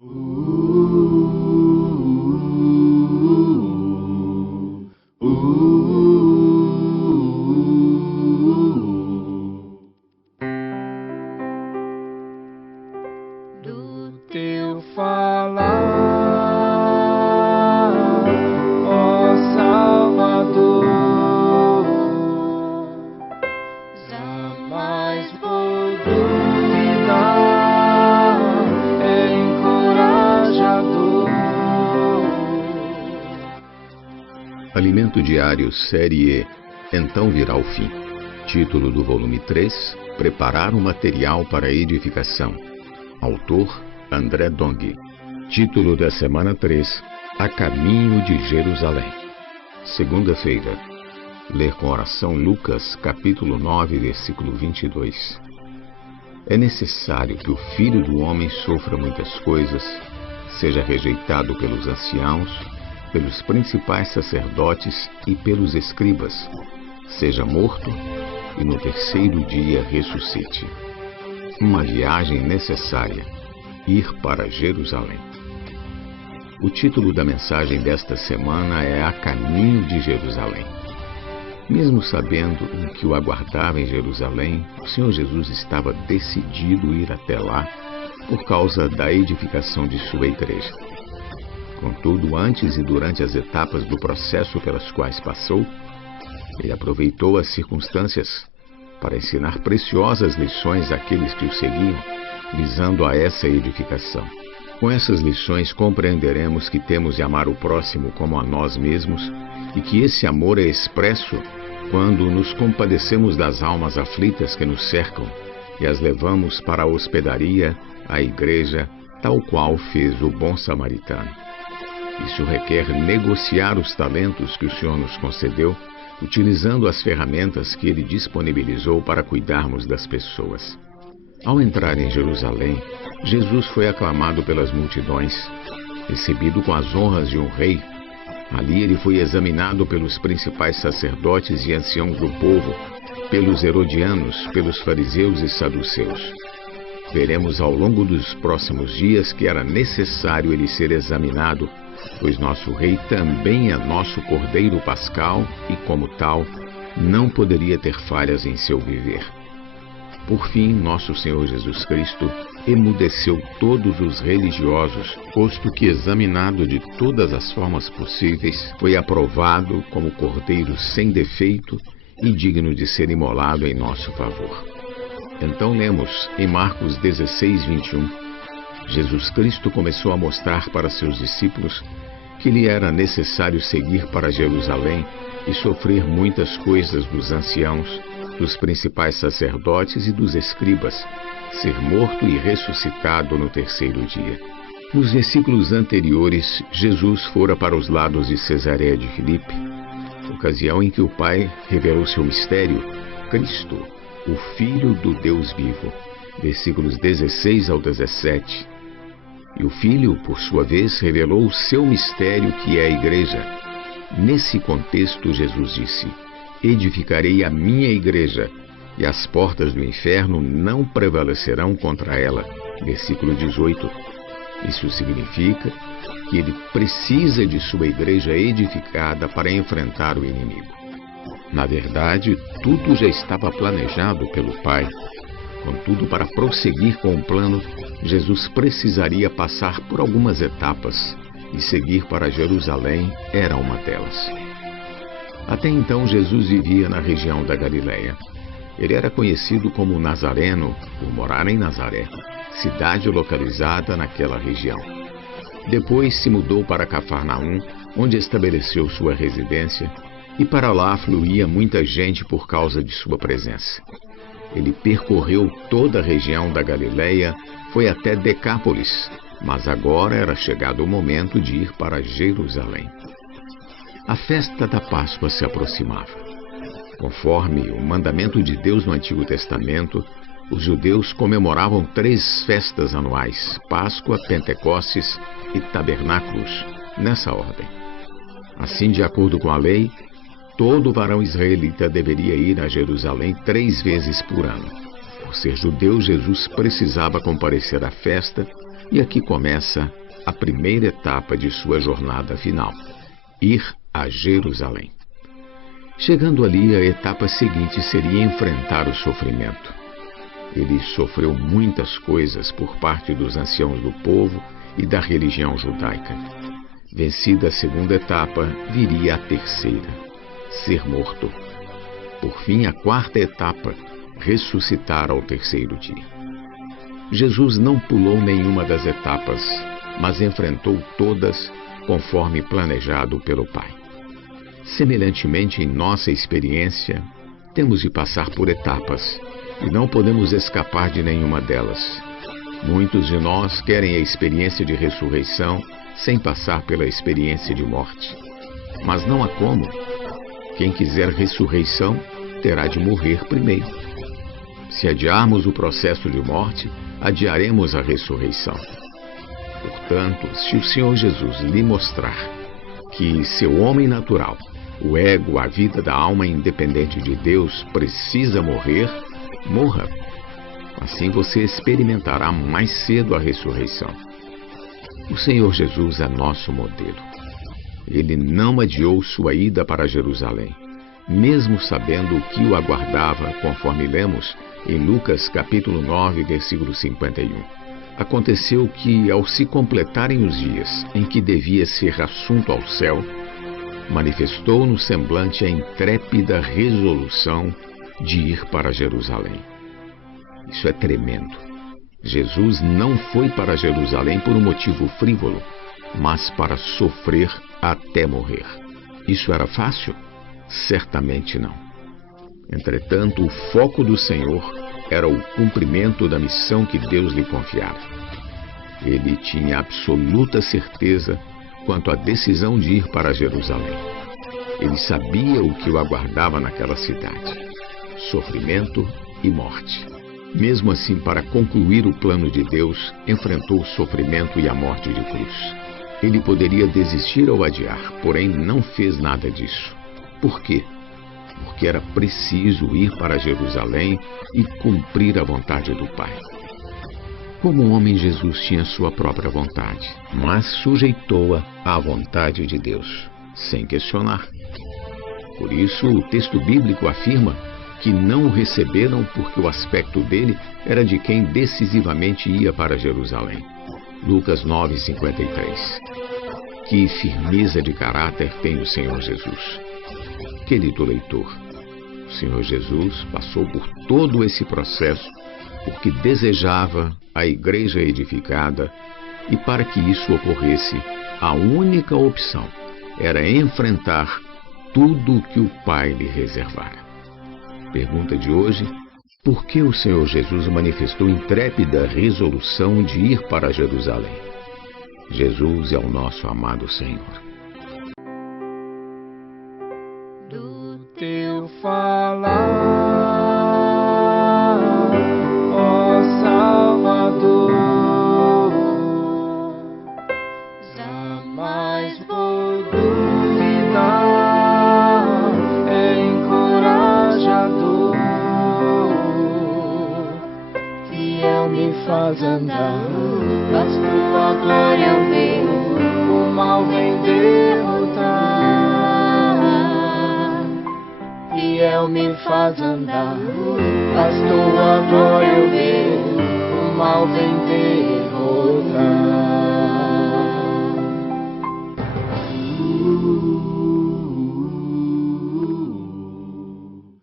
Do teu falar, ó Salvador, jamais vou duvidar, é encorajador. Alimento Diário, Série E, Então Virá o Fim. Título do volume 3, Preparar o material para a edificação. Autor, André Dong. Título da semana 3, A Caminho de Jerusalém. Segunda-feira. Ler com oração Lucas, capítulo 9, versículo 22. É necessário que o Filho do Homem sofra muitas coisas, seja rejeitado pelos anciãos, pelos principais sacerdotes e pelos escribas, seja morto e no terceiro dia ressuscite. Uma viagem necessária, ir para Jerusalém. O título da mensagem desta semana é A Caminho de Jerusalém. Mesmo sabendo o que o aguardava em Jerusalém, o Senhor Jesus estava decidido a ir até lá por causa da edificação de sua igreja. Contudo, antes e durante as etapas do processo pelas quais passou, ele aproveitou as circunstâncias para ensinar preciosas lições àqueles que o seguiam, visando a essa edificação. Com essas lições compreenderemos que temos de amar o próximo como a nós mesmos e que esse amor é expresso quando nos compadecemos das almas aflitas que nos cercam e as levamos para a hospedaria, a igreja, tal qual fez o bom samaritano. Isso requer negociar os talentos que o Senhor nos concedeu, utilizando as ferramentas que Ele disponibilizou para cuidarmos das pessoas. Ao entrar em Jerusalém, Jesus foi aclamado pelas multidões, recebido com as honras de um rei. Ali ele foi examinado pelos principais sacerdotes e anciãos do povo, pelos herodianos, pelos fariseus e saduceus. Veremos ao longo dos próximos dias que era necessário ele ser examinado, pois nosso rei também é nosso cordeiro pascal e, como tal, não poderia ter falhas em seu viver. Por fim, nosso Senhor Jesus Cristo emudeceu todos os religiosos, posto que, examinado de todas as formas possíveis, foi aprovado como cordeiro sem defeito e digno de ser imolado em nosso favor. Então lemos em Marcos 16, 21, Jesus Cristo começou a mostrar para seus discípulos que lhe era necessário seguir para Jerusalém e sofrer muitas coisas dos anciãos, dos principais sacerdotes e dos escribas, ser morto e ressuscitado no terceiro dia. Nos versículos anteriores, Jesus fora para os lados de Cesareia de Filipe, ocasião em que o Pai revelou seu mistério, Cristo, o Filho do Deus vivo, versículos 16 ao 17. E o Filho, por sua vez, revelou o seu mistério, que é a Igreja. Nesse contexto, Jesus disse: edificarei a minha igreja, e as portas do inferno não prevalecerão contra ela. Versículo 18. Isso significa que ele precisa de sua igreja edificada para enfrentar o inimigo. Na verdade, tudo já estava planejado pelo Pai. Contudo, para prosseguir com o plano, Jesus precisaria passar por algumas etapas, e seguir para Jerusalém era uma delas. Até então, Jesus vivia na região da Galileia. Ele era conhecido como Nazareno, por morar em Nazaré, cidade localizada naquela região. Depois se mudou para Cafarnaum, onde estabeleceu sua residência, e para lá fluía muita gente por causa de sua presença. Ele percorreu toda a região da Galileia, foi até Decápolis, mas agora era chegado o momento de ir para Jerusalém. A festa da Páscoa se aproximava. Conforme o mandamento de Deus no Antigo Testamento, os judeus comemoravam 3 festas anuais: Páscoa, Pentecostes e Tabernáculos, nessa ordem. Assim, de acordo com a lei, todo varão israelita deveria ir a Jerusalém 3 vezes por ano. Por ser judeu, Jesus precisava comparecer à festa E aqui começa a primeira etapa de sua jornada final: ir a Jerusalém. Chegando ali, a etapa seguinte seria enfrentar o sofrimento. Ele sofreu muitas coisas por parte dos anciãos do povo e da religião judaica. Vencida a segunda etapa, viria a terceira: ser morto. Por fim, a quarta etapa: ressuscitar ao terceiro dia. Jesus não pulou nenhuma das etapas, mas enfrentou todas conforme planejado pelo Pai. Semelhantemente, em nossa experiência, temos de passar por etapas e não podemos escapar de nenhuma delas. Muitos de nós querem a experiência de ressurreição sem passar pela experiência de morte. Mas não há como. Quem quiser ressurreição terá de morrer primeiro. Se adiarmos o processo de morte, adiaremos a ressurreição. Portanto, se o Senhor Jesus lhe mostrar que seu homem natural, o ego, a vida da alma independente de Deus, precisa morrer, morra. Assim você experimentará mais cedo a ressurreição. O Senhor Jesus é nosso modelo. Ele não adiou sua ida para Jerusalém, mesmo sabendo o que o aguardava, conforme lemos em Lucas capítulo 9, versículo 51. Aconteceu que, ao se completarem os dias em que devia ser assunto ao céu, manifestou no semblante a intrépida resolução de ir para Jerusalém. Isso é tremendo. Jesus não foi para Jerusalém por um motivo frívolo, mas para sofrer até morrer. Isso era fácil? Certamente não. Entretanto, o foco do Senhor era o cumprimento da missão que Deus lhe confiara. Ele tinha absoluta certeza quanto à decisão de ir para Jerusalém. Ele sabia o que o aguardava naquela cidade: sofrimento e morte. Mesmo assim, para concluir o plano de Deus, enfrentou o sofrimento e a morte de cruz. Ele poderia desistir ou adiar, porém não fez nada disso. Por quê? Porque era preciso ir para Jerusalém e cumprir a vontade do Pai. Como homem, Jesus tinha sua própria vontade, mas sujeitou-a à vontade de Deus, sem questionar. Por isso, o texto bíblico afirma que não o receberam porque o aspecto dele era de quem decisivamente ia para Jerusalém. Lucas 9:53. Que firmeza de caráter tem o Senhor Jesus. Querido leitor, o Senhor Jesus passou por todo esse processo porque desejava a igreja edificada, e para que isso ocorresse, a única opção era enfrentar tudo o que o Pai lhe reservara. Pergunta de hoje: por que o Senhor Jesus manifestou intrépida resolução de ir para Jerusalém? Jesus é o nosso amado Senhor. Do teu falar, ó Salvador, jamais vou duvidar, é encorajador, fiel me faz andar, faz tua glória eu ver, o mal vem derrotar. Fiel me faz andar, faz tua glória eu ver, o mal vem derrotar.